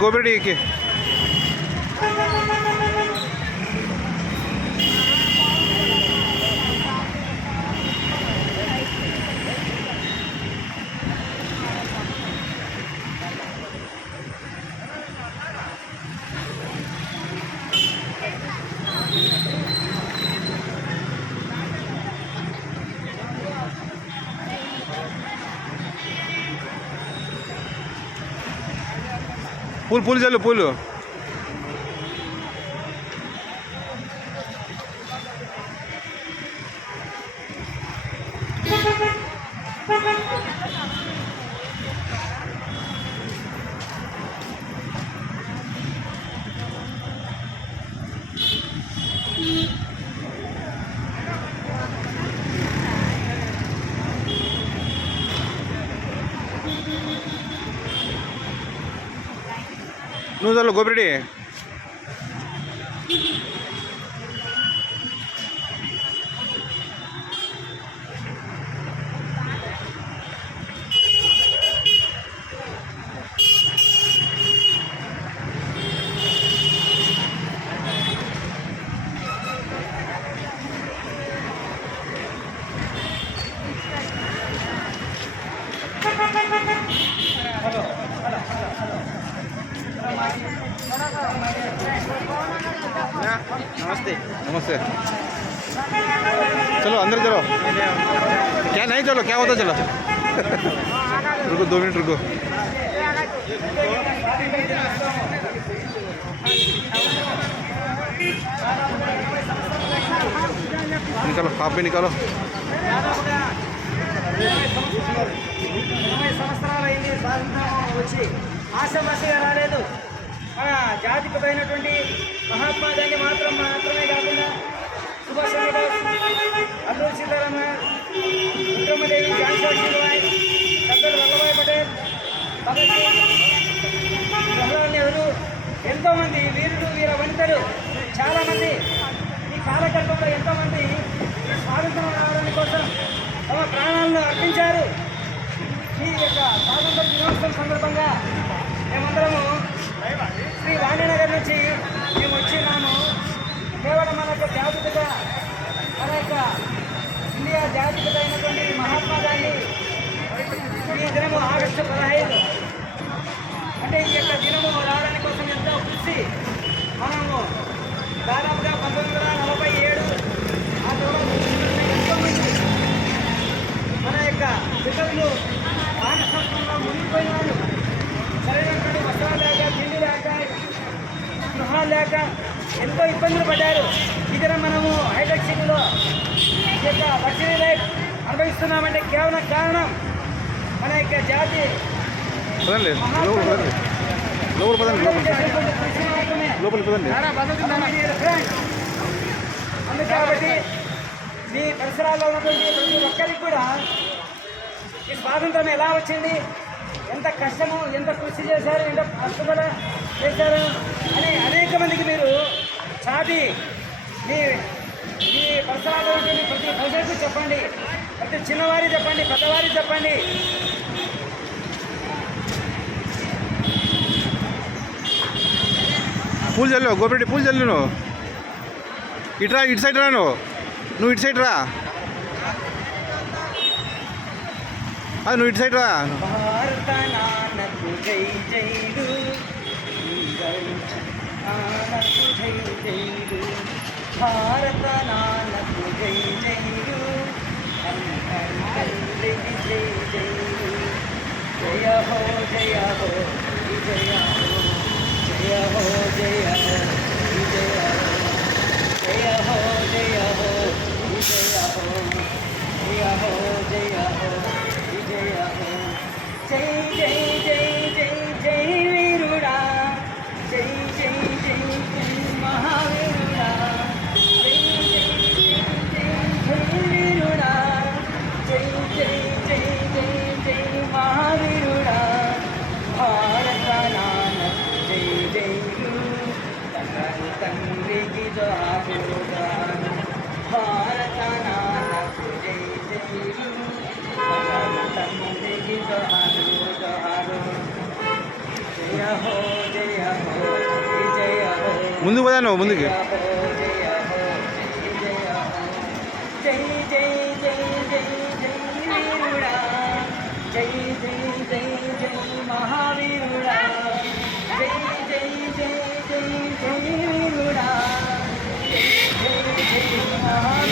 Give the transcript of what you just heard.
गोबरेडी के फूल फूल चलो फूल నువ్వు చల్లు గోపిరెడ్డి नमस्ते नमस्ते चलो अंदर चलो क्या नहीं चलो क्या होता चलो रुको 2 मिनट रुको निकालो आप भी निकालो ఆశమాసిగా రాలేదు మన జాతికి పైనటువంటి మహాత్మా గాంధీ మాత్రమే కాకుండా సుభాష్ చంద్రబోస్, అల్లూరి సీతారామన్, రుద్రమదేవి, ఝాన్సీ లక్ష్మీబాయి, సర్దార్ వల్లభాయ్ పటేల్, భగత్ సింగ్, జవహర్లాల్ నెహ్రూ, ఎంతోమంది వీరుడు వీర వనితలు చాలామంది ఈ కాలకల్పంలో ఎంతోమంది స్వాతంత్రం రావడానికి కోసం తమ ప్రాణాలను అర్పించారు. ఈ యొక్క స్వాతంత్ర దినోత్సవం సందర్భంగా మేమందరము శ్రీ వాణినగర్ నుంచి మేము వచ్చినాము. కేవలం మన యొక్క జాతిపిత, మన యొక్క ఇండియా జాతిపిత అయినటువంటి మహాత్మా గాంధీ ఈ దినము ఆగస్టు 15 అంటే ఈ యొక్క దినము రావడానికి కోసం ఎంతో కృషి మనము దాదాపుగా 1947 ఆ తర్వాత ఎంతోమంది మన యొక్క పిల్లలు బానిసత్వంలో మునిగిపోయినారు. సరైనటువంటి వస్త్రాలు లేక, తిండి లేక, గృహాలు లేక ఎంతో ఇబ్బందులు పడ్డారు. ఇదిన మనము హైటెక్ సిటీలో ఈ యొక్క లగ్జరీ లైఫ్ అనుభవిస్తున్నామంటే కేవలం కారణం మన యొక్క జాతి అందుకు కాబట్టి మీ పరిసరాల్లో ఉన్నటువంటి ప్రతి ఒక్కరికి కూడా ఈ స్వాతంత్రం ఎలా వచ్చింది, ఎంత కష్టము, ఎంత కృషి చేశారు, ఎంత కష్టపడ చేశారు అని అనేక మందికి మీరు చాటి మీ మీ పరిసరాల్లో ఉంటుంది ప్రతి ప్రజలకు చెప్పండి. ప్రతి చిన్నవారికి చెప్పండి, పెద్దవారికి చెప్పండి. పూలు చల్లు గోపిరెడ్డి, పూలు చల్లు. నువ్వు ఇట్రా, ఇటు సైడ్ రా, నువ్వు ఇటు సైడ్ రా, నువ్వు ఇటు సైడ్ రా. భారత నాన్నకు జై జైలు, భారత నాన్నకు జై జైలు, తల్లికి జై జైలు. జయ హో జయ హో విజయ హో, జయ హో జయ హో విజయ హో, జయ హో జయ హో విజయ హో, జయ హో జయ హో విజయ హో. జై జై జై జై జై వీరుడా, జై జై జై జై మహావీరుడా, జై జై జై జై జై ముందుకు పోదా నువ్వు ముందుకి జయ జయ జయ జయ వీరుడా జయ జయ జయ జయ మహావీరుడా జయ జయ జయ జయ జయ వీరుడా జయ జయ జయ మహావీరుడా